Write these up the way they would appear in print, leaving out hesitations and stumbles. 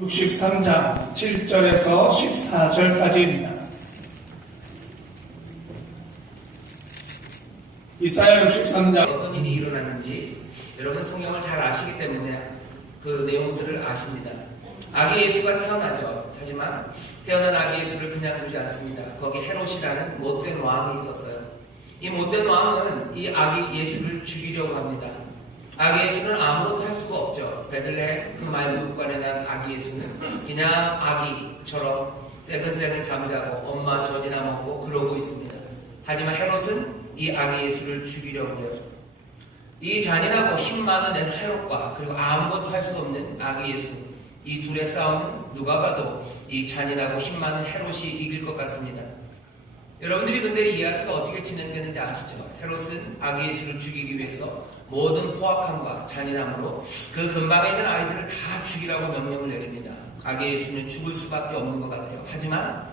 63장 7절에서 14절까지입니다. 이사야 63장 어떤 일이 일어났는지 여러분 성경을 잘 아시기 때문에 그 내용들을 아십니다. 아기 예수가 태어나죠. 하지만 태어난 아기 예수를 그냥 두지 않습니다. 거기 헤롯이라는 못된 왕이 있었어요. 이 못된 왕은 이 아기 예수를 죽이려고 합니다. 아기 예수는 아무것도 할 수가 없죠. 베들레헴 그 마을국간에 난 아기 예수는 그냥 아기처럼 새근새근 잠자고 엄마 젖이나 먹고 그러고 있습니다. 하지만 헤롯은 이 아기 예수를 죽이려고 해요. 이 잔인하고 힘 많은 헤롯과 그리고 아무것도 할 수 없는 아기 예수, 이 둘의 싸움은 누가 봐도 이 잔인하고 힘 많은 헤롯이 이길 것 같습니다. 여러분들이 근데 이 이야기가 어떻게 진행되는지 아시죠? 헤롯은 아기 예수를 죽이기 위해서 모든 포악함과 잔인함으로 그 근방에 있는 아이들을 다 죽이라고 명령을 내립니다. 아기 예수는 죽을 수밖에 없는 것 같아요. 하지만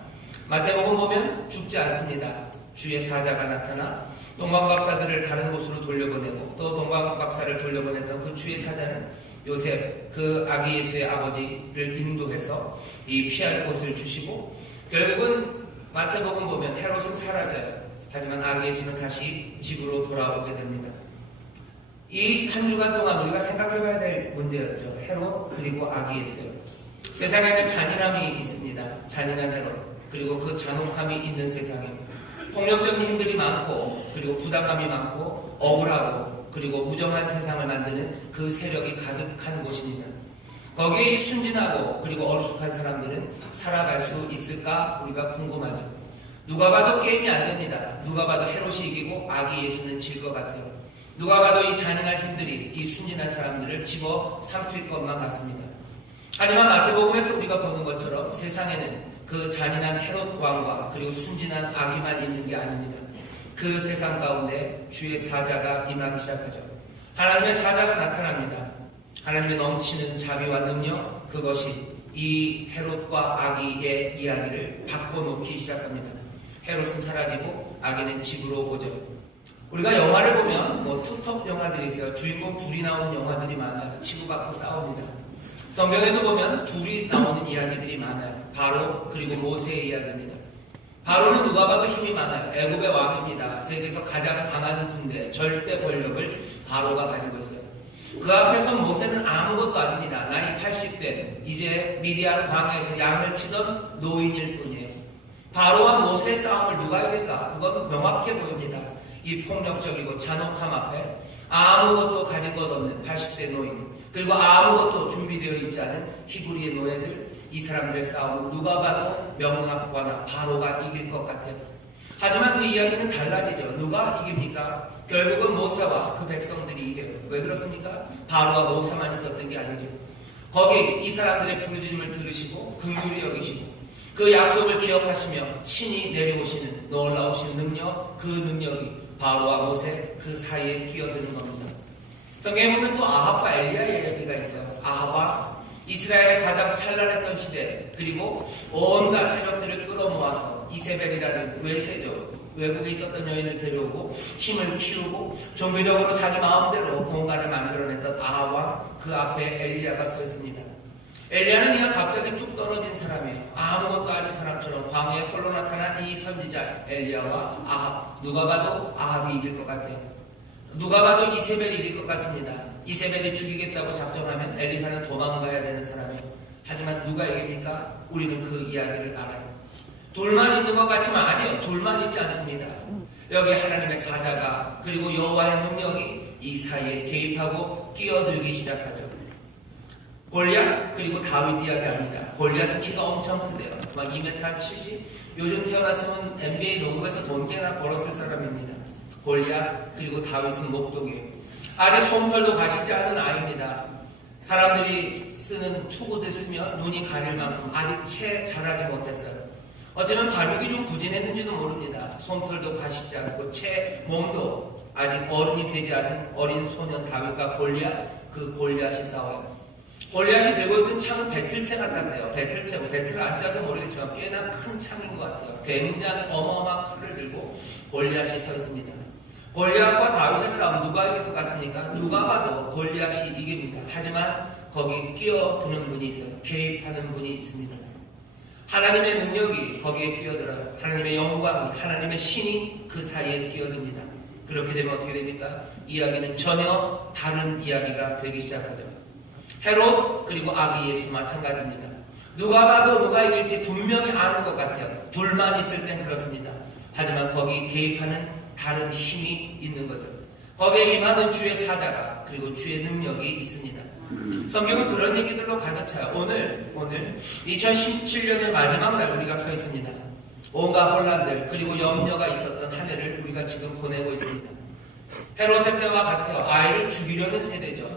마태복음 보면 죽지 않습니다. 주의 사자가 나타나 동방박사들을 다른 곳으로 돌려보내고 또 동방박사를 돌려보냈던 그 주의 사자는 요셉, 그 아기 예수의 아버지를 인도해서 이 피할 곳을 주시고 결국은 마태복음 보면 헤롯은 사라져요. 하지만 아기 예수는 다시 집으로 돌아오게 됩니다. 이 한 주간 동안 우리가 생각해봐야 될 문제였죠. 헤롯 그리고 아기 예수요. 세상에는 잔인함이 있습니다. 잔인한 헤롯 그리고 그 잔혹함이 있는 세상에 폭력적인 힘들이 많고 그리고 부당함이 많고 억울하고 그리고 무정한 세상을 만드는 그 세력이 가득한 곳입니다. 거기에 순진하고 그리고 어리숙한 사람들은 살아갈 수 있을까 우리가 궁금하죠. 누가 봐도 게임이 안 됩니다. 누가 봐도 헤롯이 이기고 아기 예수는 질 것 같아요. 누가 봐도 이 잔인한 힘들이 이 순진한 사람들을 집어 삼킬 것만 같습니다. 하지만 마태복음에서 우리가 보는 것처럼 세상에는 그 잔인한 헤롯 왕과 그리고 순진한 아기만 있는 게 아닙니다. 그 세상 가운데 주의 사자가 임하기 시작하죠. 하나님의 사자가 나타납니다. 하나님의 넘치는 자비와 능력, 그것이 이 헤롯과 아기의 이야기를 바꿔놓기 시작합니다. 헤롯은 사라지고 아기는 집으로 오죠. 우리가 영화를 보면 투톱 영화들이 있어요. 주인공 둘이 나오는 영화들이 많아요. 치고받고 싸웁니다. 성경에도 보면 둘이 나오는 이야기들이 많아요. 바로 그리고 모세의 이야기입니다. 바로는 누가 봐도 힘이 많아요. 애굽의 왕입니다. 세계에서 가장 강한 군대, 절대 권력을 바로가 가지고 있어요. 그 앞에서 모세는 아무것도 아닙니다. 나이 80대 이제 미디안 광야에서 양을 치던 노인일 뿐이에요. 바로와 모세의 싸움을 누가 이길까? 그건 명확해 보입니다. 이 폭력적이고 잔혹함 앞에 아무것도 가진 것 없는 80세 노인 그리고 아무것도 준비되어 있지 않은 히브리의 노예들, 이 사람들의 싸움은 누가 봐도 명확과나 바로가 이길 것 같아요. 하지만 그 이야기는 달라지죠. 누가 이깁니까? 결국은 모세와 그 백성들이 이겨요. 왜 그렇습니까? 바로와 모세만 있었던 게 아니죠. 거기 이 사람들의 부르짖음을 들으시고 긍휼히 여기시고 그 약속을 기억하시며 친히 내려오시는 놀라우신 능력, 그 능력이 바로와 모세 그 사이에 끼어드는 겁니다. 성경에 보면 또 아합과 엘리야의 이야기가 있어요. 아합과 이스라엘의 가장 찬란했던 시대 그리고 온갖 세력들을 끌어모아서 이세벨이라는 외세죠. 외국에 있었던 여인을 데려오고 힘을 키우고 종교적으로 자기 마음대로 공간을 만들어냈던 아합과 그 앞에 엘리야가 서 있습니다. 엘리야는 그냥 갑자기 뚝 떨어진 사람이에요. 아무것도 아닌 사람처럼 광야에 홀로 나타난 이 선지자 엘리야와 아합, 누가 봐도 아합이 이길 것 같아요. 누가 봐도 이세벨이 이길 것 같습니다. 이세벨이 죽이겠다고 작정하면 엘리사는 도망가야 되는 사람이에요. 하지만 누가 이깁니까? 우리는 그 이야기를 알아요. 둘만 있는 것 같지만 아니에요. 둘만 있지 않습니다. 여기 하나님의 사자가 그리고 여호와의 능력이 이 사이에 개입하고 끼어들기 시작하죠. 골리앗 그리고 다윗 이야기합니다. 골리앗은 키가 엄청 크대요. 막 2m 70. 요즘 태어났으면 NBA 농구에서 돈 꽤나 벌었을 사람입니다. 골리앗 그리고 다윗은 목독이에요. 아직 솜털도 가시지 않은 아이입니다. 사람들이 쓰는 투구들 쓰면 눈이 가릴 만큼 아직 채 자라지 못했어요. 어쩌면 발육이 좀 부진했는지도 모릅니다. 솜털도 가시지 않고 채 몸도 아직 어른이 되지 않은 어린 소년 다윗과 골리앗, 그 골리앗이 싸워요. 골리앗이 들고 있는 창은 배틀채 같았대요. 배틀채, 배틀을 안 짜서 모르겠지만 꽤나 큰 창인 것 같아요. 굉장히 어마어마한 칼을 들고 골리앗이 서 있습니다. 골리앗과 다윗의 싸움 누가 이길 것 같습니까? 누가 봐도 골리앗이 이깁니다. 하지만 거기 끼어드는 분이 있어요. 개입하는 분이 있습니다. 하나님의 능력이 거기에 끼어들어요. 하나님의 영광이, 하나님의 신이 그 사이에 끼어듭니다. 그렇게 되면 어떻게 됩니까? 이야기는 전혀 다른 이야기가 되기 시작하죠. 헤롯 그리고 아기 예수 마찬가지입니다. 누가 봐도 누가 이길지 분명히 아는 것 같아요. 둘만 있을 땐 그렇습니다. 하지만 거기 개입하는 다른 힘이 있는 거죠. 거기에 임하는 주의 사자가 그리고 주의 능력이 있습니다. 성경은 그런 얘기들로 가득 차요. 오늘 2017년의 마지막 날 우리가 서 있습니다. 온갖 혼란들 그리고 염려가 있었던 한 해를 우리가 지금 보내고 있습니다. 헤롯의 때와 같아요. 아이를 죽이려는 세대죠.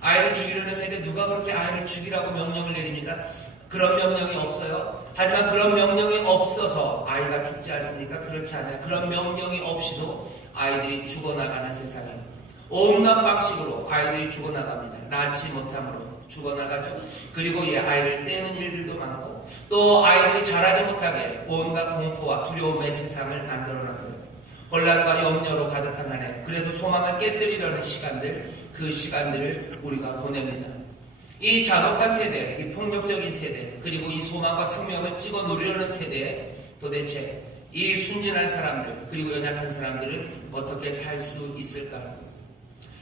아이를 죽이려는 세대, 누가 그렇게 아이를 죽이라고 명령을 내립니까? 그런 명령이 없어요. 하지만 그런 명령이 없어서 아이가 죽지 않습니까? 그렇지 않아요. 그런 명령이 없이도 아이들이 죽어나가는 세상이에요. 온갖 방식으로 아이들이 죽어나갑니다. 낳지 못함으로 죽어나가죠. 그리고 아이를 떼는 일들도 많고 또 아이들이 자라지 못하게 온갖 공포와 두려움의 세상을 만들어놨어요. 혼란과 염려로 가득한 한 해. 그래서 소망을 깨뜨리려는 시간들, 그 시간들을 우리가 보냅니다. 이 잔혹한 세대, 이 폭력적인 세대, 그리고 이 소망과 생명을 찍어 누리려는 세대에 도대체 이 순진한 사람들, 그리고 연약한 사람들은 어떻게 살 수 있을까?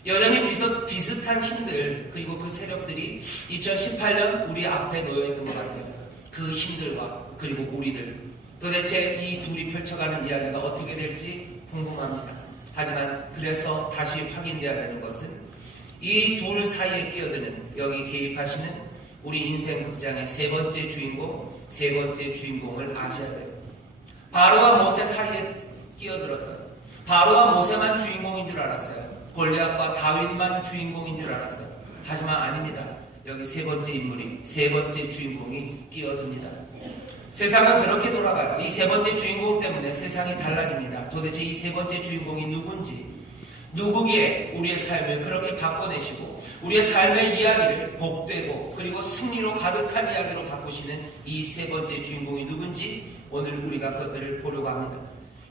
여전히 비슷한 힘들, 그리고 그 세력들이 2018년 우리 앞에 놓여 있는 것 같아요. 그 힘들과 그리고 우리들. 도대체 이 둘이 펼쳐가는 이야기가 어떻게 될지 궁금합니다. 하지만 그래서 다시 확인되어야 되는 것은 이 둘 사이에 끼어드는, 여기 개입하시는 우리 인생 극장의 세 번째 주인공을 아셔야 돼요. 바로와 모세 사이에 끼어들었던, 바로와 모세만 주인공인 줄 알았어요. 골리앗과 다윗만 주인공인 줄 알았어요. 하지만 아닙니다. 여기 세 번째 인물이, 세 번째 주인공이 끼어듭니다. 세상은 그렇게 돌아가요. 이 세 번째 주인공 때문에 세상이 달라집니다. 도대체 이 세 번째 주인공이 누군지, 누구기에 우리의 삶을 그렇게 바꿔내시고 우리의 삶의 이야기를 복되고 그리고 승리로 가득한 이야기로 바꾸시는 이 세 번째 주인공이 누군지 오늘 우리가 그것들을 보려고 합니다.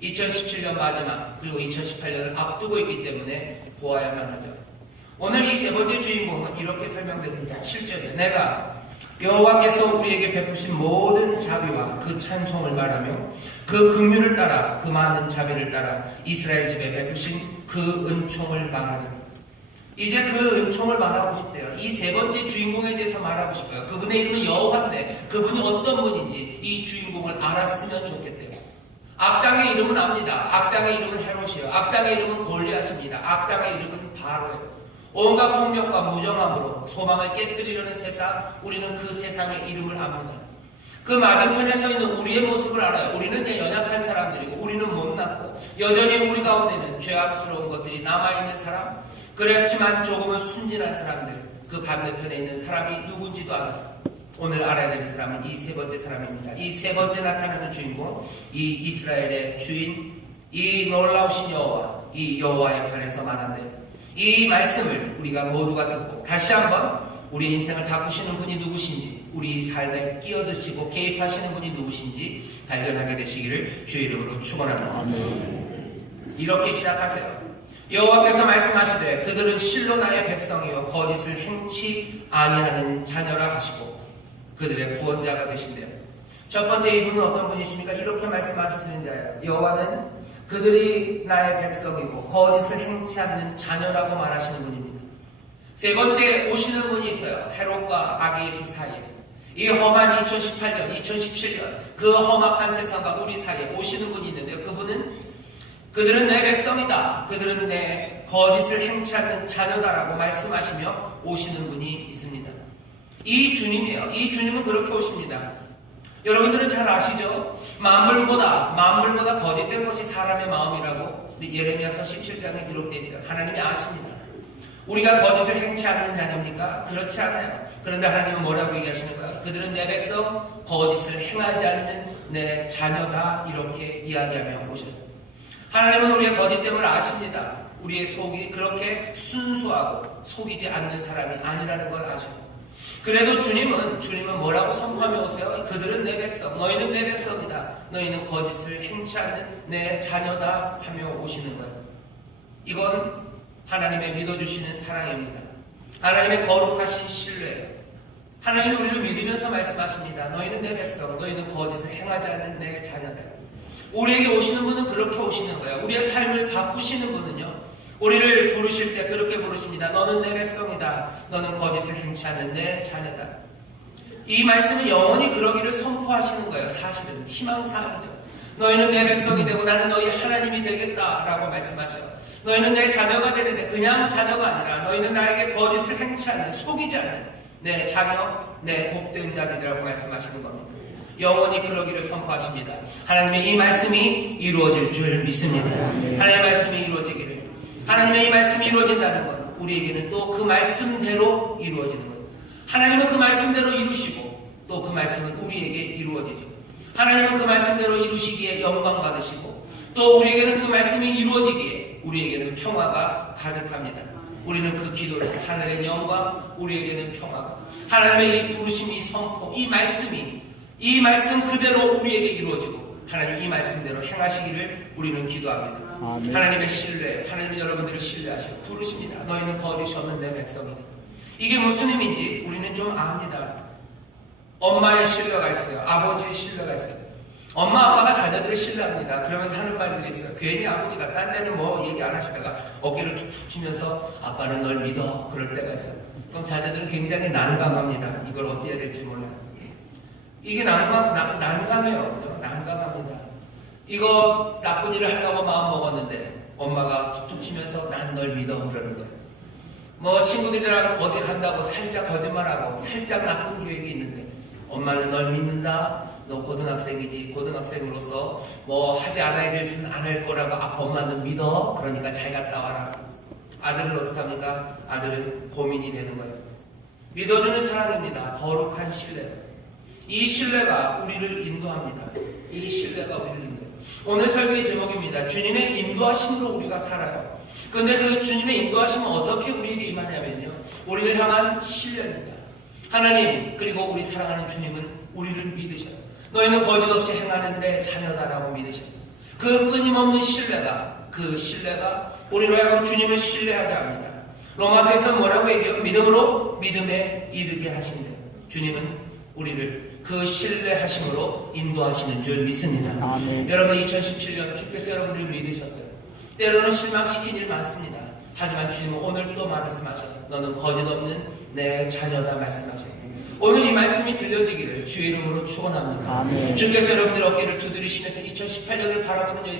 2017년 마지막 그리고 2018년을 앞두고 있기 때문에 보아야만 하죠. 오늘 이 세 번째 주인공은 이렇게 설명됩니다. 7절에 내가 여호와께서 우리에게 베푸신 모든 자비와 그 찬송을 말하며 그 긍휼을 따라 그 많은 자비를 따라 이스라엘 집에 베푸신 그 은총을 말하리. 이제 그 은총을 말하고 싶대요. 이 세 번째 주인공에 대해서 말하고 싶어요. 그분의 이름은 여호와인데 그분이 어떤 분인지 이 주인공을 알았으면 좋겠대요. 악당의 이름은 압니다. 악당의 이름은 헤롯이에요. 악당의 이름은 골리앗입니다. 악당의 이름은 바로예요. 온갖 폭력과 무정함으로 소망을 깨뜨리려는 세상, 우리는 그 세상의 이름을 압니다. 그 맞은편에 서 있는 우리의 모습을 알아요. 우리는 연약한 사람들이고 우리는 못났고 여전히 우리 가운데는 죄악스러운 것들이 남아있는 사람, 그렇지만 조금은 순진한 사람들, 그 반대편에 있는 사람이 누군지도 알아요. 오늘 알아야 되는 사람은 이 세 번째 사람입니다. 이 세 번째 나타나는 주인공, 이 이스라엘의 주인, 이 놀라우신 여호와, 이 여호와의 편에서 말한대. 이 말씀을 우리가 모두가 듣고 다시 한번 우리 인생을 바꾸시는 분이 누구신지, 우리 삶에 끼어드시고 개입하시는 분이 누구신지 발견하게 되시기를 주의 이름으로 축원합니다. 이렇게 시작하세요. 여호와께서 말씀하시되 그들은 실로 나의 백성이요 거짓을 행치 아니하는 자녀라 하시고 그들의 구원자가 되신대요. 첫 번째 이분은 어떤 분이십니까? 이렇게 말씀하시는 자예요. 여호와는 그들이 나의 백성이고 거짓을 행치 않는 자녀라고 말하시는 분입니다. 세 번째 오시는 분이 있어요. 헤롯과 아기 예수 사이에. 이 험한 2018년, 2017년 그 험악한 세상과 우리 사이에 오시는 분이 있는데요. 그들은 내 백성이다. 그들은 내 거짓을 행치 않는 자녀다라고 말씀하시며 오시는 분이 있습니다. 이 주님이에요. 이 주님은 그렇게 오십니다. 여러분들은 잘 아시죠? 만물보다 거짓된 것이 사람의 마음이라고 예레미야서 17장에 기록되어 있어요. 하나님이 아십니다. 우리가 거짓을 행치 않는 자녀입니까? 그렇지 않아요. 그런데 하나님은 뭐라고 얘기하시는 거예요? 그들은 내 백성, 거짓을 행하지 않는 내 자녀다, 이렇게 이야기하며 오셔요. 하나님은 우리의 거짓됨을 아십니다. 우리의 속이 그렇게 순수하고 속이지 않는 사람이 아니라는 걸 아셔요. 그래도 주님은 뭐라고 선포하며 오세요? 그들은 내 백성, 너희는 내 백성이다. 너희는 거짓을 행치 않는 내 자녀다 하며 오시는 거예요. 이건 하나님의 믿어주시는 사랑입니다. 하나님의 거룩하신 신뢰예요. 하나님이 우리를 믿으면서 말씀하십니다. 너희는 내 백성, 너희는 거짓을 행하지 않는 내 자녀다. 우리에게 오시는 분은 그렇게 오시는 거예요. 우리의 삶을 바꾸시는 분은요, 우리를 부르실 때 그렇게 부르십니다. 너는 내 백성이다. 너는 거짓을 행치 않는 내 자녀다. 이 말씀은 영원히 그러기를 선포하시는 거예요. 사실은 희망사항이죠. 너희는 내 백성이 되고 나는 너희 하나님이 되겠다라고 말씀하셔요. 너희는 내 자녀가 되는데 그냥 자녀가 아니라 너희는 나에게 거짓을 행치 않는, 속이지 않는 내 자녀, 내 복된 자들이라고 말씀하시는 겁니다. 영원히 그러기를 선포하십니다. 하나님의 이 말씀이 이루어질 줄 믿습니다. 하나님의 말씀이 이루어지기를. 하나님의 이 말씀이 이루어진다는 건 우리에게는 또 그 말씀대로 이루어지는 것. 하나님은 그 말씀대로 이루시고 또 그 말씀은 우리에게 이루어지죠. 하나님은 그 말씀대로 이루시기에 영광 받으시고 또 우리에게는 그 말씀이 이루어지기에 우리에게는 평화가 가득합니다. 우리는 그 기도를 하늘의 영광, 우리에게는 평화가, 하나님의 이 부르심이 선포, 이 말씀 그대로 우리에게 이루어지고 하나님 이 말씀대로 행하시기를 우리는 기도합니다. 아멘. 하나님의 신뢰, 하나님은 여러분들을 신뢰하시고 부르십니다. 너희는 거짓이 없는 내 백성이다. 이게 무슨 의미인지 우리는 좀 압니다. 엄마의 신뢰가 있어요. 아버지의 신뢰가 있어요. 엄마 아빠가 자녀들을 신뢰합니다. 그러면서 하는 말들이 있어요. 괜히 아버지가 딴 때는 뭐 얘기 안 하시다가 어깨를 툭툭 치면서 아빠는 널 믿어 그럴 때가 있어요. 그럼 자녀들은 굉장히 난감합니다. 이걸 어떻게 해야 될지 몰라요. 이게 난감해요. 난감합니다. 이거 나쁜 일을 하려고 마음 먹었는데 엄마가 툭툭 치면서 난 널 믿어 그러는 거예요. 뭐 친구들이랑 어디 간다고 살짝 거짓말하고 살짝 나쁜 계획이 있는데 엄마는 널 믿는다. 너 고등학생이지. 고등학생으로서 뭐 하지 않아야 될 수는 안 할 거라고 엄마는 믿어. 그러니까 잘 갔다 와라. 아들은 어떡합니까? 아들은 고민이 되는 거예요. 믿어주는 사랑입니다. 거룩한 신뢰. 이 신뢰가 우리를 인도합니다. 이 신뢰가 우리를 인도해요. 오늘 설교의 제목입니다. 주님의 인도하심으로 우리가 살아요. 그런데 그 주님의 인도하심은 어떻게 우리에게 임하냐면요, 우리를 향한 신뢰입니다. 하나님 그리고 우리 사랑하는 주님은 우리를 믿으셔요. 너희는 거짓 없이 행하는데 자녀다라고 믿으셔요. 그 끊임없는 신뢰가, 그 신뢰가 우리로 하여금 주님을 신뢰하게 합니다. 로마서에서 뭐라고 얘기해요? 믿음으로 믿음에 이르게 하신대요. 주님은 우리를 그 신뢰하심으로 인도하시는 줄 믿습니다. 아멘. 여러분 2017년 주께서 여러분들을 믿으셨어요. 때로는 실망시킨 일 많습니다. 하지만 주님은 오늘 또 말씀하셔요. 너는 거짓 없는 내 자녀다 말씀하셔요. 오늘 이 말씀이 들려지기를 주의 이름으로 축원합니다. 아멘. 주께서 여러분들 어깨를 두드리시면서 2018년을 바라보는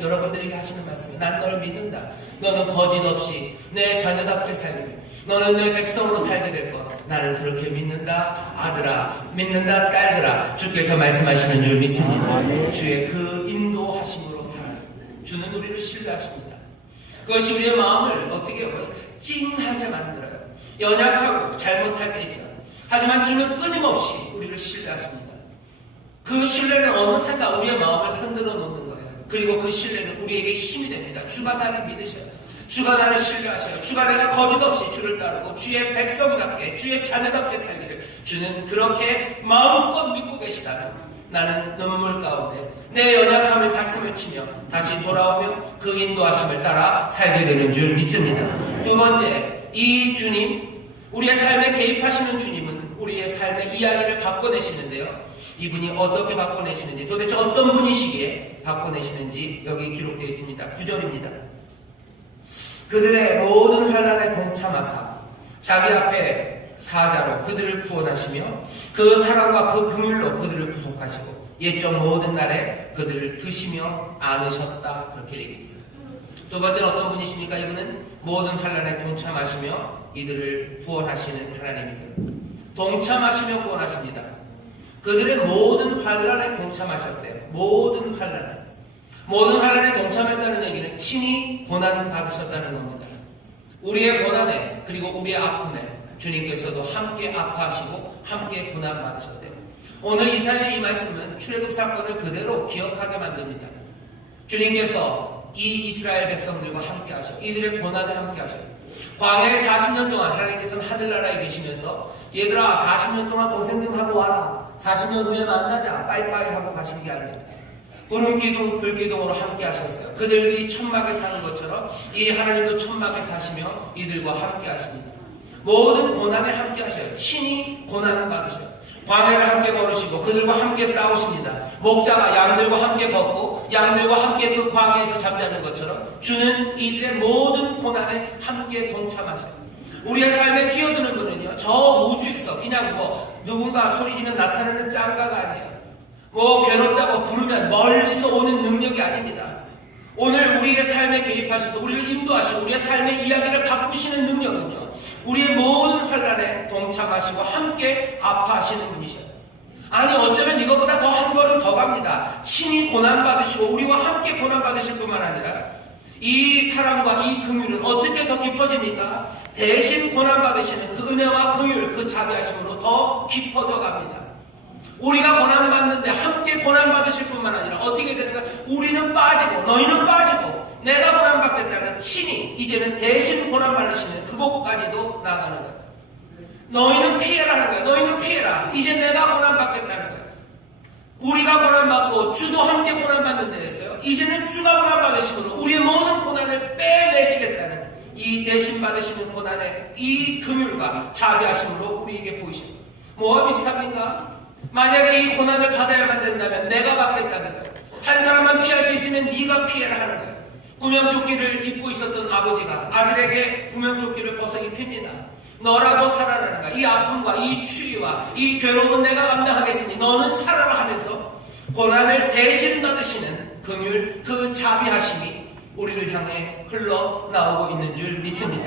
여러분들에게 하시는 말씀이 난 널 믿는다. 너는 거짓 없이 내 자녀답게 살기를. 너는 내 백성으로 살게 될 것. 나는 그렇게 믿는다. 아들아, 믿는다. 딸들아. 주께서 말씀하시는 줄 믿습니다. 아멘. 주의 그 인도하심으로 살아요. 주는 우리를 신뢰하십니다. 그것이 우리의 마음을 어떻게 찡하게 만들어요. 연약하고 잘못할 때 있어요. 하지만 주는 끊임없이 우리를 신뢰하십니다. 그 신뢰는 어느샌가 우리의 마음을 흔들어 놓는 거예요. 그리고 그 신뢰는 우리에게 힘이 됩니다. 주가 나를 믿으셔요. 주가 나를 신뢰하셔요. 주가 내가 거짓없이 주를 따르고 주의 백성답게, 주의 자녀답게 살기를 주는 그렇게 마음껏 믿고 계시다면 나는 눈물 가운데 내 연약함을 가슴을 치며 다시 돌아오며 그 인도하심을 따라 살게 되는 줄 믿습니다. 두 번째, 이 주님, 우리의 삶에 개입하시는 주님은 우리의 삶의 이야기를 바꿔내시는데요. 이분이 어떻게 바꿔내시는지, 도대체 어떤 분이시기에 바꿔내시는지 여기 기록되어 있습니다. 9절입니다. 그들의 모든 환난에 동참하사 자기 앞에 사자로 그들을 구원하시며 그 사랑과 그 긍휼로 그들을 구속하시고 옛적 모든 날에 그들을 드시며 안으셨다. 그렇게 얘기해 있어요. 두 번째는 어떤 분이십니까? 이분은 모든 환난에 동참하시며 이들을 구원하시는 하나님이세요. 동참하시며 구원하십니다. 그들의 모든 환난에 동참하셨대요. 모든 환난에. 모든 환난에 동참했다는 얘기는 친히 고난 받으셨다는 겁니다. 우리의 고난에 그리고 우리의 아픔에 주님께서도 함께 아파하시고 함께 고난 받으셨대요. 오늘 이사야의 이 말씀은 출애굽 사건을 그대로 기억하게 만듭니다. 주님께서 이 이스라엘 백성들과 함께 하셔. 이들의 고난에 함께 하셔. 광야에 40년 동안 하나님께서는 하늘나라에 계시면서 얘들아 40년 동안 고생 좀 하고 와라. 40년 후에 만나자. 빠이빠이 하고 가시는 게 아니에요. 구름기둥, 불기둥으로 함께 하셨어요. 그들이 천막에 사는 것처럼 이 하나님도 천막에 사시며 이들과 함께 하십니다. 모든 고난에 함께 하셔요. 친히 고난을 받으셔요. 광야를 함께 걸으시고 그들과 함께 싸우십니다. 목자가 양들과 함께 걷고 양들과 함께 그 광야에서 잠자는 것처럼 주는 이들의 모든 고난에 함께 동참하셔요. 우리의 삶에 끼어드는 분은요, 저 우주에서 그냥 누군가 소리지면 나타나는 짱가가 아니에요. 괴롭다고 부르면 멀리서 오는 능력이 아닙니다. 오늘 우리의 삶에 개입하셔서 우리를 인도하시고 우리의 삶의 이야기를 바꾸시는 능력은요, 우리의 모든 환난에 동참하시고 함께 아파하시는 분이셔요. 아니 어쩌면 이것보다 더 한 걸음 더 갑니다. 친히 고난받으시고 우리와 함께 고난받으실 뿐만 아니라 이 사랑과 이 긍휼은 어떻게 더 깊어집니까? 대신 고난받으시는 그 은혜와 긍휼, 그 자비하심으로 더 깊어져 갑니다. 우리가 고난받는데 함께 고난받으실 뿐만 아니라 어떻게 되는가? 우리는 빠지고 너희는 빠지고 내가 고난받겠다는 친히 이제는 대신 고난받으시는 그곳까지도 나아가는 거예요. 너희는 피해라 하는 거예요. 너희는 피해라. 이제 내가 고난받겠다는 거예요. 우리가 고난받고 주도 함께 고난받는 데에서요, 이제는 주가 고난받으심으로 우리의 모든 고난을 빼내시겠다는 이 대신 받으시는 고난의 이 긍휼과 자비하심으로 우리에게 보이십니다. 뭐와 비슷합니까? 만약에 이 고난을 받아야만 된다면 내가 받겠다는 거예요. 한 사람만 피할 수 있으면 네가 피해라 하는 거예요. 구명조끼를 입고 있었던 아버지가 아들에게 구명조끼를 벗어 입힙니다. 너라도 살아라는 거야. 이 아픔과 이 추위와 이 괴로움은 내가 감당하겠으니 너는 살아라 하면서 고난을 대신 받으시는 긍휼, 그 자비하심이 우리를 향해 흘러나오고 있는 줄 믿습니다.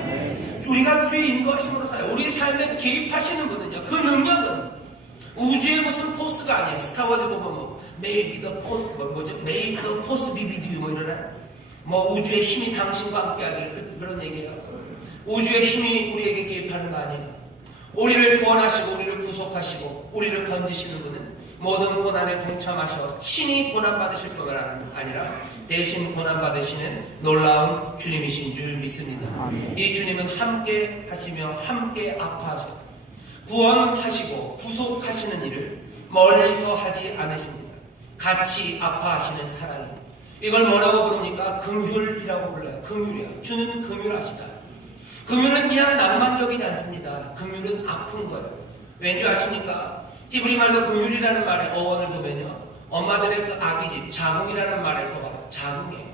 우리가 주의 인도하심으로 살아요. 우리 삶에 개입하시는 분은요, 그 능력은 우주의 무슨 포스가 아니에요. 스타워즈 보면 Maybe the force, Maybe the force be with you 이러나? 우주의 힘이 당신과 함께하길 그런 얘기예요. 우주의 힘이 우리에게 개입하는 거 아니에요. 우리를 구원하시고 우리를 구속하시고 우리를 건지시는 분은 모든 고난에 동참하셔 친히 고난받으실 뿐만 아니라 대신 고난받으시는 놀라운 주님이신 줄 믿습니다. 이 주님은 함께 하시며 함께 아파하셔 구원하시고 구속하시는 일을 멀리서 하지 않으십니다. 같이 아파하시는 사랑입니다. 이걸 뭐라고 부릅니까? 긍휼이라고 불러요. 긍휼이요. 주는 긍휼하시다. 긍휼은 그냥 낭만적이지 않습니다. 긍휼은 아픈 거예요. 왠지 아십니까? 히브리 말로 긍휼이라는 말의 어원을 보면요, 엄마들의 그 아기집, 자궁이라는 말에서 와요. 자궁이에요.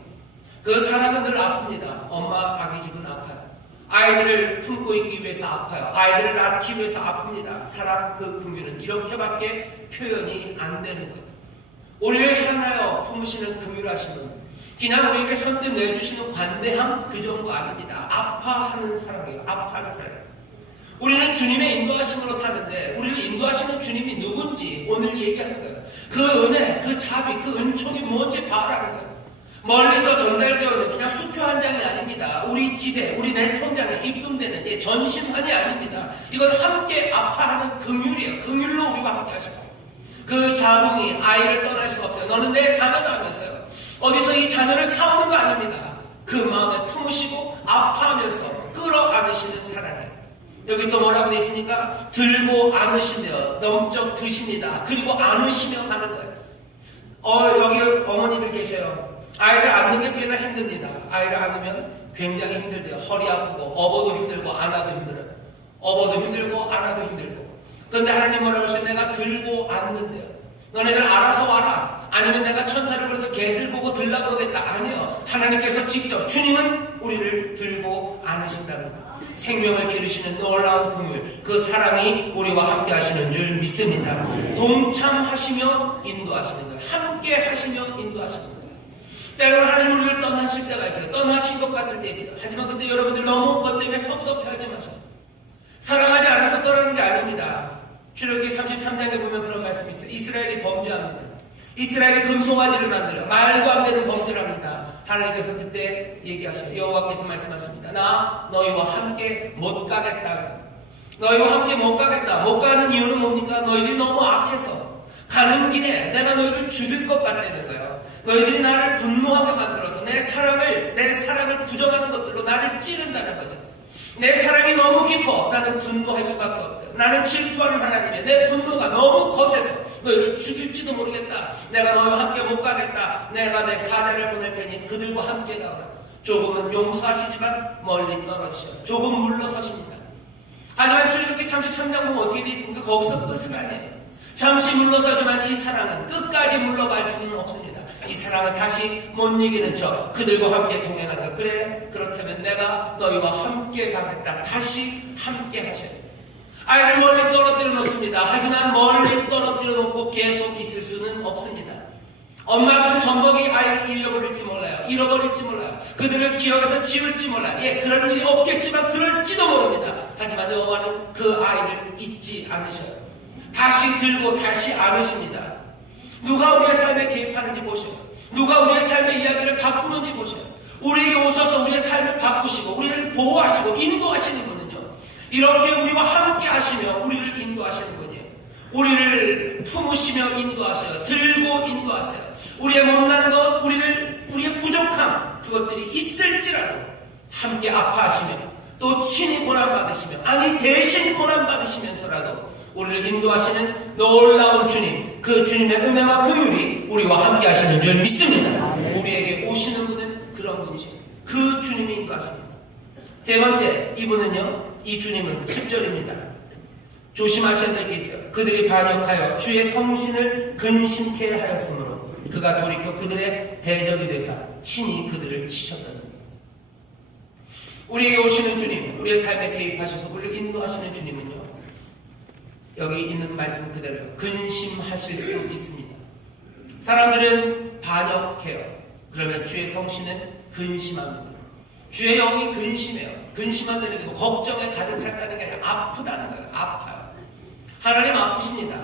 그 사랑은 늘 아픕니다. 엄마 아기집은 아파요. 아이들을 품고 있기 위해서 아파요. 아이들을 낳기 위해서 아픕니다. 사랑, 그 긍휼은 이렇게밖에 표현이 안 되는 거예요. 우리를 향하여 품으시는 긍휼하심은 그냥 우리에게 손뜻 내주시는 관대함 그 정도 아닙니다. 아파하는 사랑이에요. 아파하는 사랑. 우리는 주님의 인도하심으로 사는데 우리를 인도하시는 주님이 누군지 오늘 얘기하는 거예요. 그 은혜, 그 자비, 그 은총이 뭔지 봐라는 거예요. 멀리서 전달되어는 그냥 수표 한 장이 아닙니다. 우리 집에, 우리 내 통장에 입금되는 전신환이 아닙니다. 이건 함께 아파하는 긍휼이에요. 긍휼로 우리와 함께 하시고 그 자궁이 아이를 떠날 수 없어요. 너는 내 자녀다 하면서요, 어디서 이 자녀를 사오는 거 아닙니다. 그 마음에 품으시고 아파하면서 끌어안으시는 사랑이에요. 여기 또 뭐라고 되어 있습니까? 들고 안으시며 넘쩍 드십니다. 그리고 안으시며 가는 거예요. 여기 어머니들 계셔요. 아이를 안는 게 꽤나 힘듭니다. 아이를 안으면 굉장히 힘들대요. 허리 아프고 업어도 힘들고 안아도 힘들어요. 업어도 힘들고 안아도 힘들고. 그런데 하나님 뭐라고 하셔요? 내가 들고 안는데요. 너네들 알아서 와라. 아니면 내가 천사를 보내서 걔들 보고 들라고 그러겠다. 아니요. 하나님께서 직접, 주님은 우리를 들고 안으신답니다. 생명을 기르시는 놀라운 긍휼, 그 사랑이 우리와 함께 하시는 줄 믿습니다. 동참하시며 인도하시는 거예요. 함께 하시며 인도하시는 거예요. 때로는 하나님 우리를 떠나실 때가 있어요. 떠나신 것 같을 때 있어요. 하지만 근데 여러분들 너무 그것 때문에 섭섭해하지 마세요. 사랑하지 않아서 떠나는 게 아닙니다. 출애굽기 33장에 보면 그런 말씀이 있어요. 이스라엘이 범죄합니다. 이스라엘이 금송아지를 만들어 말도 안 되는 범죄를 합니다. 하나님께서 그때 얘기하셔요. 여호와께서 말씀하십니다. 나 너희와 함께 못 가겠다. 너희와 함께 못 가겠다. 못 가는 이유는 뭡니까? 너희들이 너무 악해서 가는 길에 내가 너희를 죽일 것 같다는 거예요. 너희들이 나를 분노하게 만들어서 내 사랑을 부정하는 것들로 나를 찌른다는 거죠. 내 사랑이 너무 깊어 나는 분노할 수밖에 없어요. 나는 질투하는 하나님의 내 분노가 너무 거세서 너희를 죽일지도 모르겠다. 내가 너희와 함께 못 가겠다. 내가 내 사자를 보낼 테니 그들과 함께 가거라. 조금은 용서하시지만 멀리 떨어지셔. 조금 물러서십니다. 하지만 출애굽기 33장 보면 어떻게 되어 있습니까? 거기서 끝은 아니에요. 잠시 물러서지만 이 사랑은 끝까지 물러갈 수는 없습니다. 이 사랑은 다시 못 이기는 척 그들과 함께 동행하는 것. 그래, 그렇다면 내가 너희와 함께 가겠다. 다시 함께 하셔야 돼요. 아이를 멀리 떨어뜨려 놓습니다. 하지만 멀리 떨어뜨려 놓고 계속 있을 수는 없습니다. 엄마들은 전복이 아이를 잃어버릴지 몰라요. 잃어버릴지 몰라요. 그들을 기억해서 지울지 몰라요. 예, 그럴 일이 없겠지만 그럴지도 모릅니다. 하지만 여호와는 그 아이를 잊지 않으셔요. 다시 들고 다시 안으십니다. 누가 우리의 삶에 개입하는지 보셔요. 누가 우리의 삶의 이야기를 바꾸는지 보셔요. 우리에게 오셔서 우리의 삶을 바꾸시고 우리를 보호하시고 인도하시는 분은요, 이렇게 우리와 함께 하시며 우리를 인도하시는 분이에요. 우리를 품으시며 인도하셔요. 들고 인도하세요. 우리의 못난 것, 우리의 부족함, 그것들이 있을지라도 함께 아파하시며 또 친히 고난받으시며, 아니 대신 고난받으시면서라도 우리를 인도하시는 놀라운 주님, 그 주님의 은혜와 긍휼이 우리와 함께 하시는 줄 믿습니다. 우리에게 오시는 분은 그런 분이십니다. 그 주님이 인도하십니다. 세 번째, 이분은요, 이 주님은 10절입니다. 조심하셔야 될 게 있어요. 그들이 반역하여 주의 성신을 근심케 하였으므로 그가 돌이켜 그들의 대적이 되사 친히 그들을 치셨다는 겁니다. 우리에게 오시는 주님, 우리의 삶에 개입하셔서 우리를 인도하시는 주님은요, 여기 있는 말씀 그대로 근심하실 수 있습니다. 사람들은 반역해요. 그러면 주의 성신은 근심합니다. 주의 영이 근심해요. 근심한다는 게 뭐 걱정에 가득 찼다는 게 아니라 아프다는 거예요. 아파요. 하나님 아프십니다.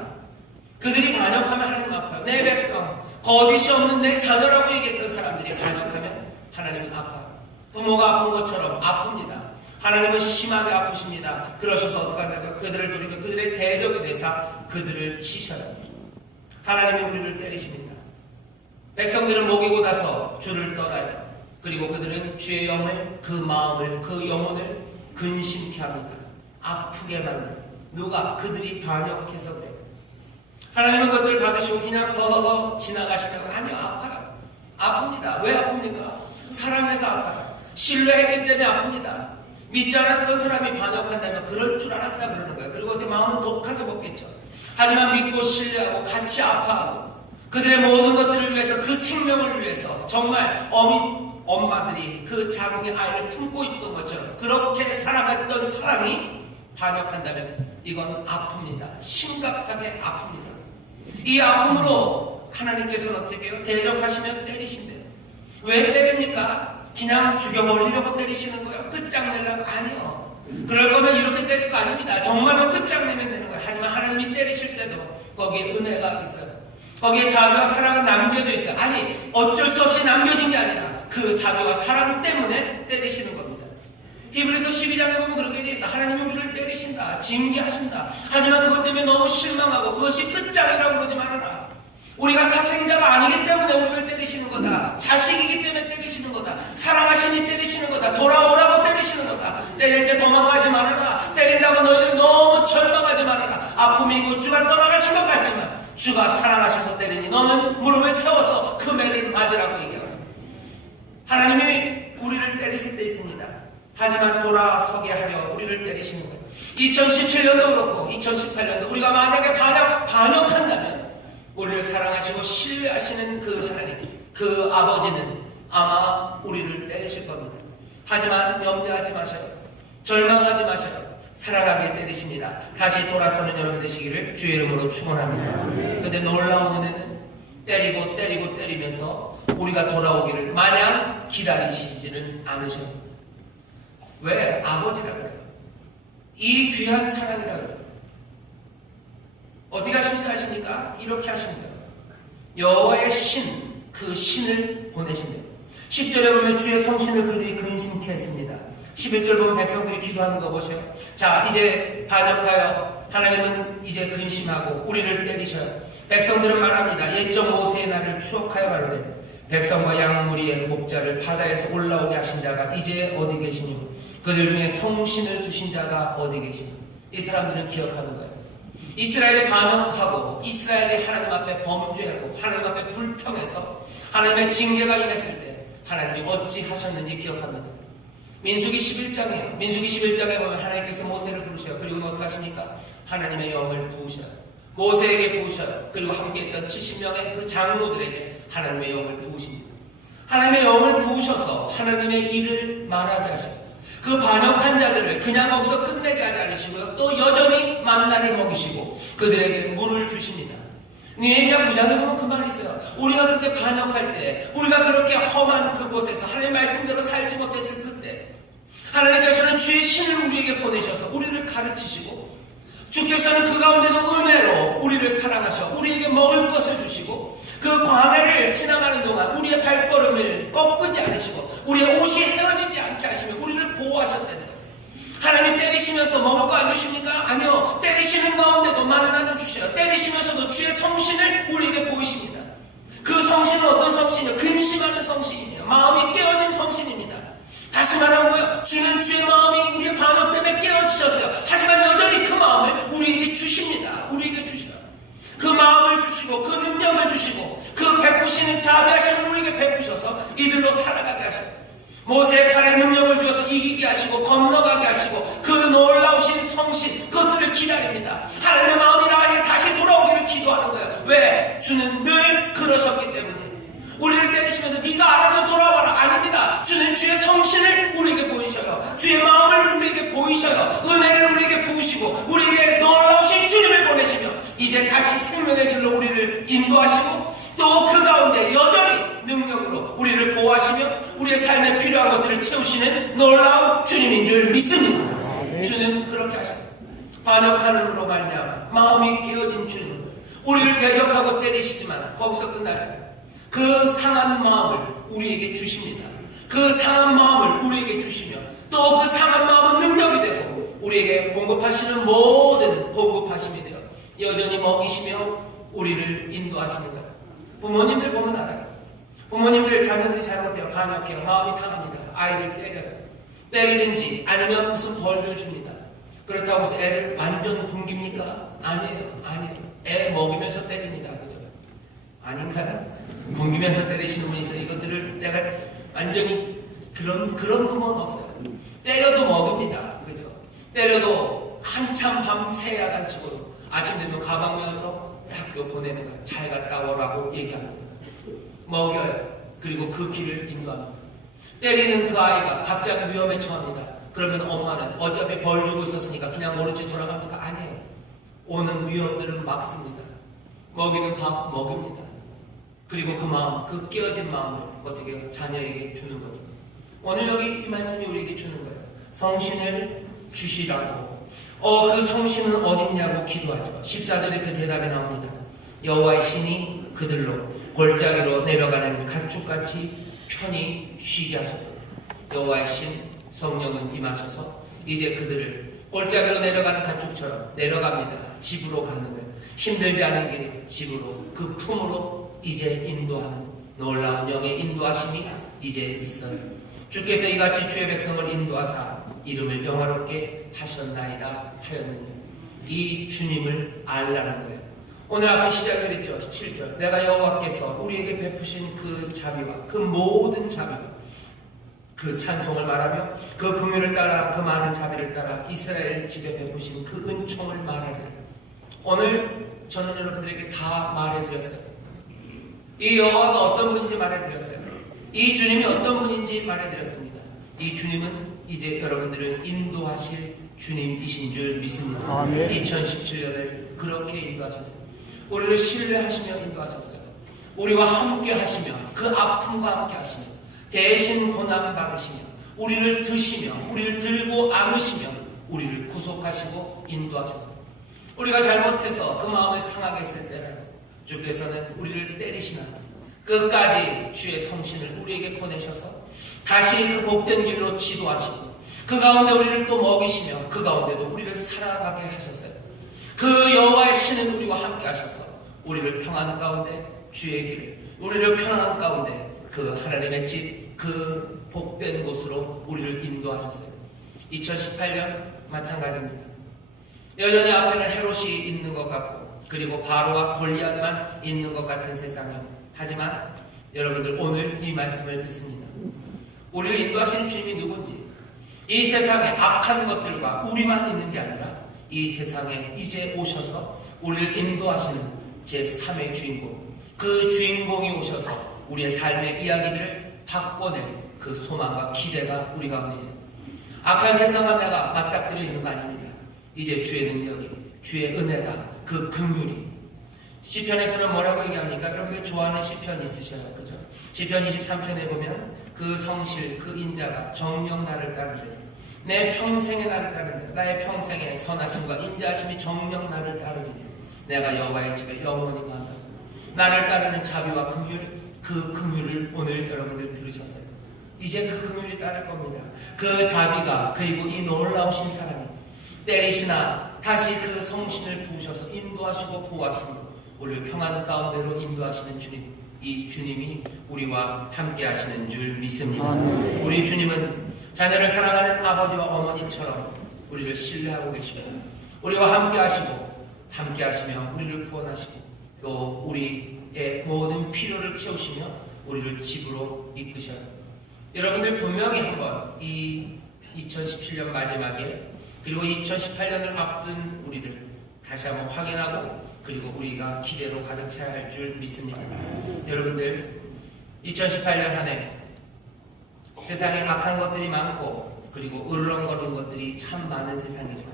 그들이 반역하면 하나님 아파요. 내 백성, 거짓이 없는 내 자녀라고 얘기했던 사람들이 반역하면 하나님은 아파요. 부모가 아픈 것처럼 아픕니다. 하나님은 심하게 아프십니다. 그러셔서 어떻게 한다고요? 그들을 돌이켜 그들의 대적이 되사 그들을 치셔요. 하나님이 우리를 때리십니다. 백성들은 목이 곧아서 주를 떠나요. 그리고 그들은 주의 영을, 그 마음을, 그 영혼을 근심케 합니다. 아프게 만듭니다. 누가? 그들이 반역해서 그래요. 하나님은 그것들을 받으시고 그냥 허허허 지나가시다고. 아니요, 아파요. 아픕니다. 왜 아픕니까? 사랑해서 아파요. 신뢰했기 때문에 아픕니다. 믿지 않았던 사람이 반역한다면 그럴 줄 알았다 그러는 거예요. 그리고 그 마음은 독하게 먹겠죠. 하지만 믿고 신뢰하고 같이 아파하고 그들의 모든 것들을 위해서, 그 생명을 위해서 정말 엄마들이 그 자궁의 아이를 품고 있던 것처럼 그렇게 사랑했던 사람이 반역한다면 이건 아픕니다. 심각하게 아픕니다. 이 아픔으로 하나님께서는 어떻게 해요? 대적하시면 때리신대요. 왜 때립니까? 그냥 죽여버리려고 때리시는 거예요? 끝장내려고? 아니요. 그럴 거면 이렇게 때릴 거 아닙니다. 정말로 끝장내면 되는 거예요. 하지만 하나님이 때리실 때도 거기에 은혜가 있어요. 거기에 자비와 사랑은 남겨져 있어요. 아니, 어쩔 수 없이 남겨진 게 아니라 그 자비와 사랑 때문에 때리시는 겁니다. 히브리서 12장에 보면 그렇게 돼 있어. 하나님이 우리를 때리신다, 징계하신다. 하지만 그것 때문에 너무 실망하고 그것이 끝장이라고 그러지 말아라. 우리가 사생자가 아니기 때문에 우리를 때리시는 거다. 자식이기 때문에 때리시는 거다. 사랑하시니 때리시는 거다. 돌아오라고 때리시는 거다. 때릴 때 도망가지 말아라. 때린다고 너희들 너무 절망하지 말아라. 아픔이 있고 주가 떠나가신 것 같지만 주가 사랑하셔서 때리니 너는 무릎을 세워서 그 매를 맞으라고 얘기합니다. 하나님이 우리를 때리실 때 있습니다. 하지만 돌아서게 하려 우리를 때리시는 거예요. 2017년도 그렇고 2018년도 우리가 만약에 반역한다면 우리를 사랑하시고 신뢰하시는 그 하나님, 그 아버지는 아마 우리를 때리실 겁니다. 하지만 염려하지 마셔요. 절망하지 마셔요. 사랑하게 때리십니다. 다시 돌아서는 여러분 되시기를 주의 이름으로 축원합니다. 그런데 놀라운 은혜는 때리고 때리면서 우리가 돌아오기를 마냥 기다리시지는 않으셔요. 왜? 아버지라 그래요. 이 귀한 사랑이라 그래요. 어떻게 하시는지 아십니까? 이렇게 하십니다. 여호와의 신, 그 신을 보내신대요. 10절에 보면 주의 성신을 그들이 근심케 했습니다. 11절 보면 백성들이 기도하는 거 보세요. 자, 이제 반역하여 하나님은 이제 근심하고 우리를 때리셔요. 백성들은 말합니다. 옛적 모세의 날을 추억하여 가로되 백성과 양무리의 목자를 바다에서 올라오게 하신 자가 이제 어디 계시니 그들 중에 성신을 주신 자가 어디 계시니. 이 사람들은 기억하는 거예요. 이스라엘이 반역하고 이스라엘이 하나님 앞에 범죄하고 하나님 앞에 불평해서 하나님의 징계가 임했을 때 하나님이 어찌 하셨는지 기억합니다. 민수기 11장이에요. 민수기 11장에 보면 하나님께서 모세를 부르셔요. 그리고 어떻게 하십니까? 하나님의 영을 부으셔요. 모세에게 부으셔요. 그리고 함께 했던 70명의 그 장로들에게 하나님의 영을 부으십니다. 하나님의 영을 부으셔서 하나님의 일을 말하게 하셔요. 그 반역한 자들을 그냥 거기서 끝내게 하지 않으시고요. 또 여전히 만나를 먹이시고 그들에게 물을 주십니다. 느헤미야 9장에 보면 그 말이 있어요. 우리가 그렇게 반역할 때, 우리가 그렇게 험한 그곳에서 하나님 말씀대로 살지 못했을 그때 하나님께서는 주의 신을 우리에게 보내셔서 우리를 가르치시고 주께서는 그 가운데도 은혜로 우리를 사랑하셔 우리에게 먹을 것을 주시고 그 광야를 지나가는 동안 우리의 발걸음을 꺾지 않으시고 우리의 옷이 헤어지지 않게 하시며 우리를 보호하셨다는 거예요. 하나님 때리시면서 먹을 거 안 주십니까? 아니요. 때리시는 가운데도 만나는 주셔요. 때리시면서도 주의 성신을 우리에게 보이십니다. 그 성신은 어떤 성신이요? 근심하는 성신이에요. 마음이 깨어진 성신입니다. 다시 말하는 거예요. 주는 주의 마음이 우리의 반역 때문에 깨어지셨어요. 하지만 여전히 그 마음을 우리에게 주십니다. 우리에게 주셔요. 그 마음을 주시고 그 능력을 주시고 그 베푸시는 자비하심을 우리에게 베푸셔서 이들로 살아가게 하셔요. 모세의 팔에 능력을 주어서 이기게 하시고 건너가게 하시고 그 놀라우신 성신 그것들을 기다립니다. 하나님의 마음이 나에게 다시 돌아오기를 기도하는 거예요. 왜? 주는 늘 그러셨기 때문에. 우리를 때리시면서 네가 알아서 돌아와라. 아닙니다. 주는 주의 성신을 우리에게 보이셔요. 주의 마음을 우리에게 보이셔요. 은혜를 우리에게 부으시고 우리에게 놀라우신 주님을 보내시며 이제 다시 생명의 길로 우리를 인도하시고 또 그 가운데 여전히 능력으로 우리를 보호하시며 우리의 삶에 필요한 것들을 채우시는 놀라운 주님인 줄 믿습니다. 주는 그렇게 하십니다. 반역하는으로 말미암아 마음이 깨어진 주님 우리를 대적하고 때리시지만 거기서 끝나요. 그 상한 마음을 우리에게 주십니다. 그 상한 마음을 우리에게 주시며 또 그 상한 마음은 능력이 되고 우리에게 공급하시는 모든 공급하심이 되어 여전히 먹이시며 우리를 인도하시는 거예요. 부모님들 보면 알아요. 부모님들 자녀들이 잘못해요. 반역해요. 마음이 상합니다. 아이들 때려요. 때리든지 아니면 무슨 벌들 줍니다. 그렇다고 해서 애를 완전 굶깁니까? 아니에요. 아니에요. 애 먹이면서 때립니다. 그죠? 아닌가요? 굶기면서 때리시는 분이 있어요. 이것들을 내가 완전히 그런 부모는 없어요. 때려도 먹입니다. 그죠? 때려도 한참 밤새 야단치고 아침 되면 가방 메어서 학교 보내는 거예요. 잘 갔다 오라고 얘기합니다. 먹여요. 그리고 그 길을 인도합니다. 때리는 그 아이가 갑자기 위험에 처합니다. 그러면 엄마는 어차피 벌 주고 있었으니까 그냥 모른 채 돌아갑니까? 아니에요. 오는 위험들은 막습니다. 먹이는 밥 먹입니다. 그리고 그 마음, 그 깨어진 마음을 어떻게 해요? 자녀에게 주는 거죠. 오늘 여기 이 말씀이 우리에게 주는 거예요. 성신을 주시라고. 그 성신은 어딨냐고 기도하죠. 14절에 그 대답이 나옵니다. 여호와의 신이 그들로 골짜기로 내려가는 가축같이 편히 쉬게 하셨다. 여호와의 신 성령은 임하셔서 이제 그들을 골짜기로 내려가는 가축처럼 내려갑니다. 집으로 가는 거예요. 힘들지 않은 길에 집으로 그 품으로 이제 인도하는 놀라운 영의 인도하심이 이제 있어요. 주께서 이같이 주의 백성을 인도하사 이름을 영화롭게 하셨나이다 하였느냐. 이 주님을 알라는 거예요. 오늘 앞에 시작을 했죠. 7절. 내가 여호와께서 우리에게 베푸신 그 자비와 그 모든 자비와 그 찬송을 말하며 그 긍휼을 따라 그 많은 자비를 따라 이스라엘 집에 베푸신 그 은총을 말하리라. 오늘 저는 여러분들에게 다 말해드렸어요. 이 여호와가 어떤 분인지 말해드렸어요. 이 주님이 어떤 분인지 말해드렸습니다. 이 주님은 이제 여러분들을 인도하실 주님이신 줄 믿습니다. 2017년을 그렇게 인도하셨어요. 우리를 신뢰하시며 인도하셨어요. 우리와 함께 하시며 그 아픔과 함께 하시며 대신 고난 받으시며 우리를 드시며 우리를 들고 안으시며 우리를 구속하시고 인도하셨어요. 우리가 잘못해서 그 마음을 상하게 했을 때는 주께서는 우리를 때리시나 끝까지 주의 성신을 우리에게 보내셔서 다시 그 복된 길로 지도하시고 그 가운데 우리를 또 먹이시며 그 가운데도 우리를 살아가게 하셨어요. 그 여호와의 신은 우리와 함께 하셔서 우리를 평안 가운데 주의 길을 우리를 평안 가운데 그 하나님의 집 그 복된 곳으로 우리를 인도하셨어요. 2018년 마찬가지입니다. 여전히 앞에는 헤롯이 있는 것 같고 그리고 바로와 골리앗만 있는 것 같은 세상입니다. 하지만 여러분들 오늘 이 말씀을 듣습니다. 우리를 인도하시는 주님이 누군지 이 세상에 악한 것들과 우리만 있는 게 아니라 이 세상에 이제 오셔서 우리를 인도하시는 제3의 주인공, 그 주인공이 오셔서 우리의 삶의 이야기들을 바꿔낼 그 소망과 기대가 우리 가운데 있습니다. 악한 세상과 내가 맞닥뜨려 있는 거 아닙니다. 이제 주의 능력이, 주의 은혜가, 그 긍휼이. 시편에서는 뭐라고 얘기합니까? 여러분들 좋아하는 시편 있으셔요, 그죠? 시편 23편에 보면 그 성실, 그 인자가 정녕 나를 따르되 내 평생에 나를 따르되 나의 평생에 선하심과 인자하심이 정녕 나를 따르리니 내가 여호와의 집에 영원히 거한다. 나를 따르는 자비와 긍휼, 그 긍휼을 오늘 여러분들 들으셨어요. 이제 그 긍휼이 따를 겁니다. 그 자비가, 그리고 이 놀라우신 사랑이 때리시나 다시 그 성신을 부으셔서 인도하시고 보호하시고 우리를 평안 가운데로 인도하시는 주님, 이 주님이 우리와 함께 하시는 줄 믿습니다. 우리 주님은 자녀를 사랑하는 아버지와 어머니처럼 우리를 신뢰하고 계시고 우리와 함께 하시고 함께 하시며 우리를 구원하시고 또 우리의 모든 필요를 채우시며 우리를 집으로 이끄셔요. 여러분들 분명히 한번 이 2017년 마지막에 그리고 2018년을 앞둔 우리들 다시 한번 확인하고 그리고 우리가 기대로 가득 차야 할 줄 믿습니다. 여러분들 2018년 한 해 세상에 악한 것들이 많고 그리고 으르렁거리는 것들이 참 많은 세상이지만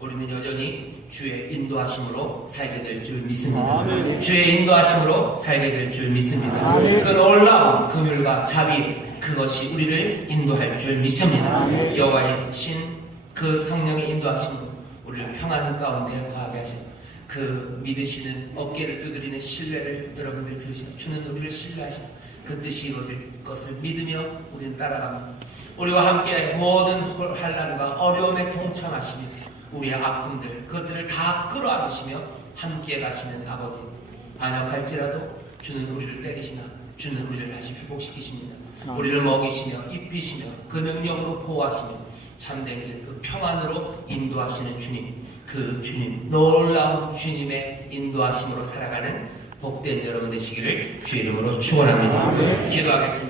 우리는 여전히 주의 인도하심으로 살게 될 줄 믿습니다. 주의 인도하심으로 살게 될 줄 믿습니다. 그 놀라운 긍휼과 자비, 그것이 우리를 인도할 줄 믿습니다. 여호와의 신 그 성령의 인도하심으로 우리를 평안 가운데 거하게 하시고 그 믿으시는 어깨를 두드리는 신뢰를 여러분들 들으시고 주는 우리를 신뢰하시고 그 뜻이 이루어질 것을 믿으며 우리는 따라가며 우리와 함께 모든 환난과 어려움에 동참하시며 우리의 아픔들 그것들을 다 끌어안으시며 함께 가시는 아버지, 반역할지라도 주는 우리를 때리시나 주는 우리를 다시 회복시키십니다. 우리를 먹이시며 입히시며 그 능력으로 보호하시며 참된 길, 그 평안으로 인도하시는 주님, 그 주님, 놀라운 주님의 인도하심으로 살아가는 복된 여러분 되시기를 주의 이름으로 축원합니다. 기도하겠습니다.